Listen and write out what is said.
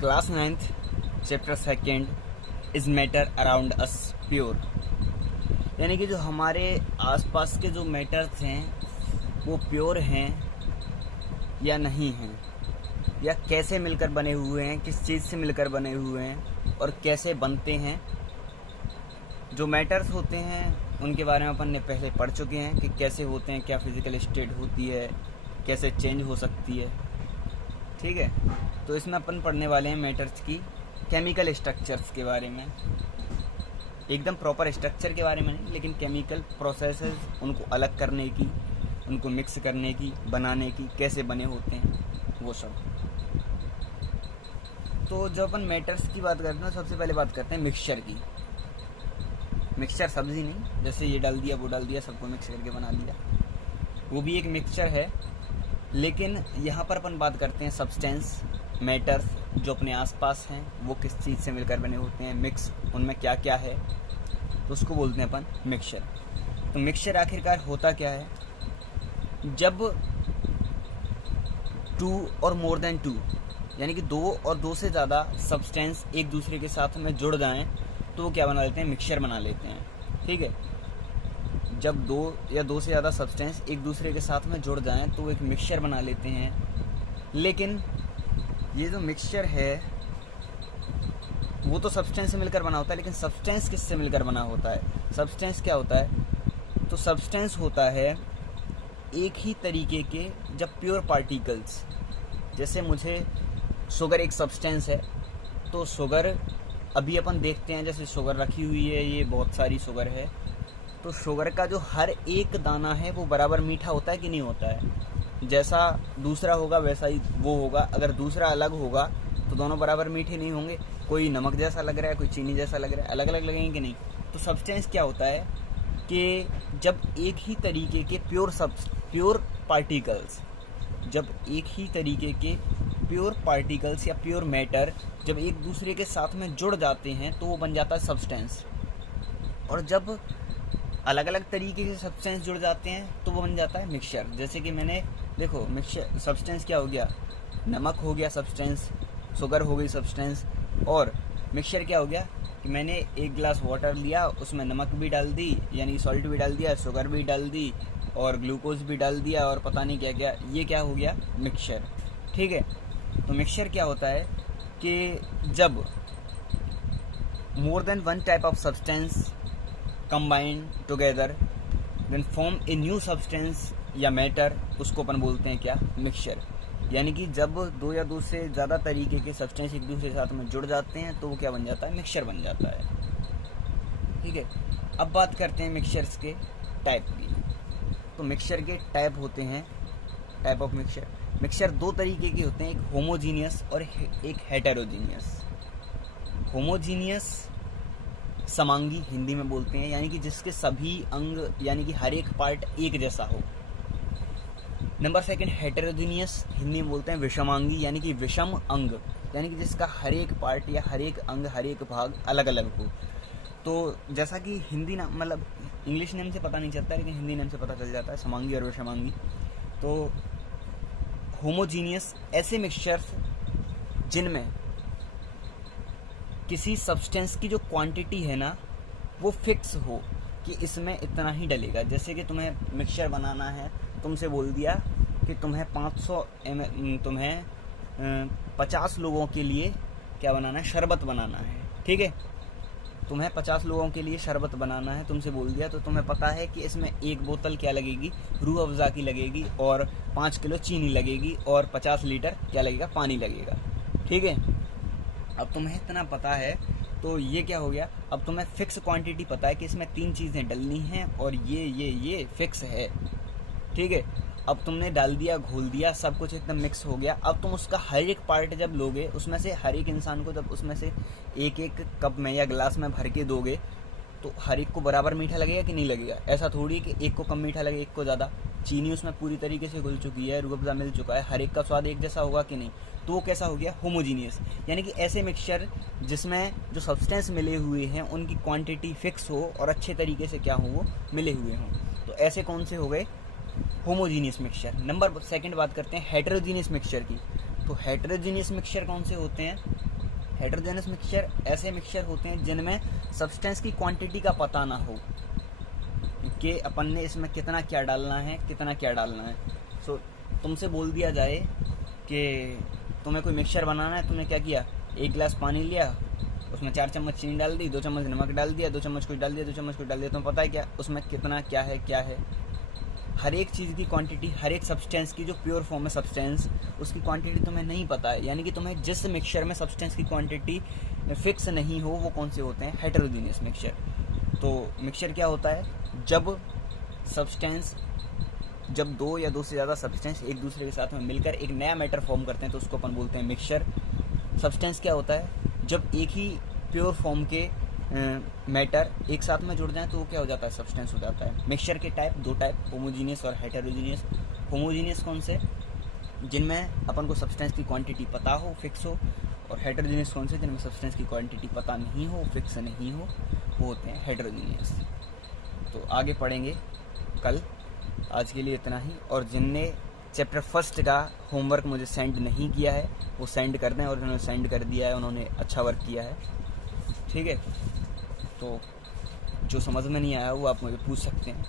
Class 9th chapter 2 is matter around us pure, यानी कि जो हमारे आसपास के जो मैटर्स हैं वो प्योर हैं या नहीं हैं, या कैसे मिलकर बने हुए हैं, किस चीज़ से मिलकर बने हुए हैं और कैसे बनते हैं। जो मैटर्स होते हैं उनके बारे में अपन ने पहले पढ़ चुके हैं कि कैसे होते हैं, क्या फिजिकल स्टेट होती है, कैसे चेंज हो सकती है। ठीक है, तो इसमें अपन पढ़ने वाले हैं मैटर्स की केमिकल स्ट्रक्चर्स के बारे में, एकदम प्रॉपर स्ट्रक्चर के बारे में नहीं, लेकिन केमिकल प्रोसेसेस, उनको अलग करने की, उनको मिक्स करने की, बनाने की, कैसे बने होते हैं वो सब। तो जब अपन मैटर्स की बात करते हैं सबसे पहले बात करते हैं मिक्सचर की। मिक्सचर सब्जी नहीं, जैसे ये डाल दिया वो डाल दिया, सबको मिक्स करके बना दिया, वो भी एक मिक्सचर है। लेकिन यहाँ पर अपन बात करते हैं सब्सटेंस, मैटर्स जो अपने आसपास हैं वो किस चीज़ से मिलकर बने होते हैं, मिक्स उनमें क्या क्या है, तो उसको बोलते हैं अपन मिक्सचर। तो मिक्सचर आखिरकार होता क्या है? जब 2 और मोर देन 2 यानी कि 2 और 2 से ज़्यादा सब्सटेंस एक दूसरे के साथ में जुड़ जाएं तो वो क्या बना लेते हैं? मिक्सचर बना लेते हैं। ठीक है, जब 2 या 2 से ज़्यादा सब्सटेंस एक दूसरे के साथ में जुड़ जाएं तो वो एक मिक्सचर बना लेते हैं। लेकिन ये जो मिक्सचर है वो तो सब्सटेंस से मिलकर बना होता है, लेकिन सब्सटेंस किससे मिलकर बना होता है? सब्सटेंस क्या होता है? तो सब्सटेंस होता है एक ही तरीके के जब प्योर पार्टिकल्स, जैसे मुझे शुगर एक सब्सटेंस है, तो शुगर अभी अपन देखते हैं, जैसे शुगर रखी हुई है, ये बहुत सारी शुगर है, तो शुगर का जो हर एक दाना है वो बराबर मीठा होता है कि नहीं होता है? जैसा दूसरा होगा वैसा ही वो होगा। अगर दूसरा अलग होगा तो दोनों बराबर मीठे नहीं होंगे, कोई नमक जैसा लग रहा है, कोई चीनी जैसा लग रहा है, अलग अलग लगेंगे कि नहीं? तो सब्सटेंस क्या होता है कि जब एक ही तरीके के प्योर पार्टिकल्स, जब एक ही तरीके के प्योर पार्टिकल्स या प्योर मैटर जब एक दूसरे के साथ में जुड़ जाते हैं तो वो बन जाता है सब्सटेंस। और जब अलग अलग तरीके के सब्सटेंस जुड़ जाते हैं तो वो बन जाता है मिक्सचर। जैसे कि मैंने देखो, मिक्सचर सब्सटेंस क्या हो गया? नमक हो गया सब्सटेंस, शुगर हो गई सब्सटेंस, और मिक्सचर क्या हो गया कि मैंने एक गिलास वाटर लिया, उसमें नमक भी डाल दी, यानी सॉल्ट भी डाल दिया, शुगर भी डाल दी और ग्लूकोज भी डाल दिया और पता नहीं क्या क्या, ये क्या हो गया? मिक्सचर। ठीक है, तो मिक्सचर क्या होता है कि जब more than one type of substance combine together then form a new substance या मैटर, उसको अपन बोलते हैं क्या? मिक्सचर। यानी कि जब 2 या 2 से ज़्यादा तरीके के सब्सटेंस एक दूसरे के साथ में जुड़ जाते हैं तो वो क्या बन जाता है? मिक्सचर बन जाता है। ठीक है, अब बात करते हैं मिक्सचर्स के टाइप की। तो मिक्सचर के टाइप होते हैं, टाइप ऑफ मिक्सचर। मिक्सचर 2 तरीके के होते हैं, एक होमोजीनियस और एक हेटेरोजीनियस। होमोजीनियस समांगी हिंदी में बोलते हैं, यानी कि जिसके सभी अंग यानी कि हर एक पार्ट एक जैसा हो। नंबर 2 हेटेरोजीनियस हिंदी में बोलते हैं विषमांगी, यानी कि विषम अंग, यानी कि जिसका हर एक पार्ट या हर एक अंग, हर एक भाग अलग अलग हो। तो जैसा कि हिंदी नाम मतलब इंग्लिश नेम से पता नहीं चलता, लेकिन हिंदी नेम से पता चल जाता है, समांगी और विषमांगी। तो होमोजीनियस ऐसे मिक्सचर्स जिनमें किसी सब्सटेंस की जो क्वांटिटी है ना वो फिक्स हो कि इसमें इतना ही डलेगा। जैसे कि तुम्हें मिक्सचर बनाना है, तुमसे बोल दिया कि तुम्हें 50 लोगों के लिए क्या बनाना है? शरबत बनाना है। ठीक है, तुम्हें 50 लोगों के लिए शरबत बनाना है, तुमसे बोल दिया, तो तुम्हें पता है कि इसमें 1 बोतल क्या लगेगी? रूह अफ़ज़ा की लगेगी, और 5 किलो चीनी लगेगी, और 50 लीटर क्या लगेगा? पानी लगेगा। ठीक है, अब तुम्हें इतना पता है तो ये क्या हो गया? अब तुम्हें फिक्स क्वांटिटी पता है कि इसमें 3 चीज़ें डलनी हैं और ये फिक्स है। ठीक है, अब तुमने डाल दिया, घोल दिया, सब कुछ एकदम मिक्स हो गया। अब तुम उसका हर एक पार्ट जब लोगे, उसमें से हर एक इंसान को जब उसमें से एक एक कप में या गिलास में भर के दोगे तो हर एक को बराबर मीठा लगेगा कि नहीं लगेगा? ऐसा थोड़ी कि एक को कम मीठा लगे, एक को ज़्यादा। चीनी उसमें पूरी तरीके से घुल चुकी है, रूह अफ़ज़ा मिल चुका है, हर एक का स्वाद एक जैसा होगा कि नहीं? तो वो कैसा हो गया? होमोजीनियस। यानी कि ऐसे मिक्सचर जिसमें जो सब्सटेंस मिले हुए हैं उनकी क्वांटिटी फिक्स हो और अच्छे तरीके से क्या हो? वो मिले हुए हों। तो ऐसे कौन से हो गए? Homogeneous mixture. नंबर 2 बात करते हैं हेटेरोजीनियस मिक्सचर की। तो हेटेरोजीनियस मिक्सचर कौन से होते हैं? हेटेरोजेनस मिक्सचर ऐसे मिक्सचर होते हैं जिनमें सब्सटेंस की क्वांटिटी का पता ना हो कि अपन ने इसमें कितना क्या डालना है, कितना क्या डालना है। सो तुमसे बोल दिया जाए कि तुम्हें कोई मिक्सचर बनाना है, तुमने क्या किया, 1 गिलास पानी लिया, उसमें 4 चम्मच चीनी डाल दी, 2 चम्मच नमक डाल दिया, 2 चम्मच कुछ डाल दिया, 2 चम्मच कुछ डाल दिया, तुम्हें पता है क्या उसमें कितना क्या है। हर एक चीज़ की क्वांटिटी, हर एक सब्सटेंस की जो प्योर फॉर्म है सब्सटेंस, उसकी क्वांटिटी तुम्हें नहीं पता है। यानी कि तुम्हें जिस मिक्सचर में सब्सटेंस की क्वांटिटी फिक्स नहीं हो वो कौन से होते हैं, हेटेरोजीनियस मिक्सचर। तो मिक्सचर क्या होता है, जब 2 या 2 से ज़्यादा सब्सटेंस एक दूसरे के साथ में मिलकर एक नया मैटर फॉर्म करते हैं तो उसको अपन बोलते हैं मिक्सचर। सब्सटेंस क्या होता है, जब एक ही प्योर फॉर्म के मैटर एक साथ में जुड़ जाएं तो वो क्या हो जाता है, सब्सटेंस हो जाता है। मिक्सचर के टाइप 2 टाइप, होमोजीनियस और हेटेरोजीनियस। होमोजीनियस कौन से, जिनमें अपन को सब्सटेंस की क्वांटिटी पता हो, फिक्स हो, और हेटेरोजीनियस कौन से, जिनमें सब्सटेंस की क्वांटिटी पता नहीं हो, फिक्स नहीं हो, वो होते हैं हेटेरोजीनियस। तो आगे पढ़ेंगे कल। आज के लिए इतना ही। और जिनने चैप्टर 1 का होमवर्क मुझे सेंड नहीं किया है वो सेंड कर दें, और उन्होंने सेंड कर दिया है, उन्होंने अच्छा वर्क किया है, ठीक है। तो जो समझ में नहीं आया वो आप मुझे पूछ सकते हैं।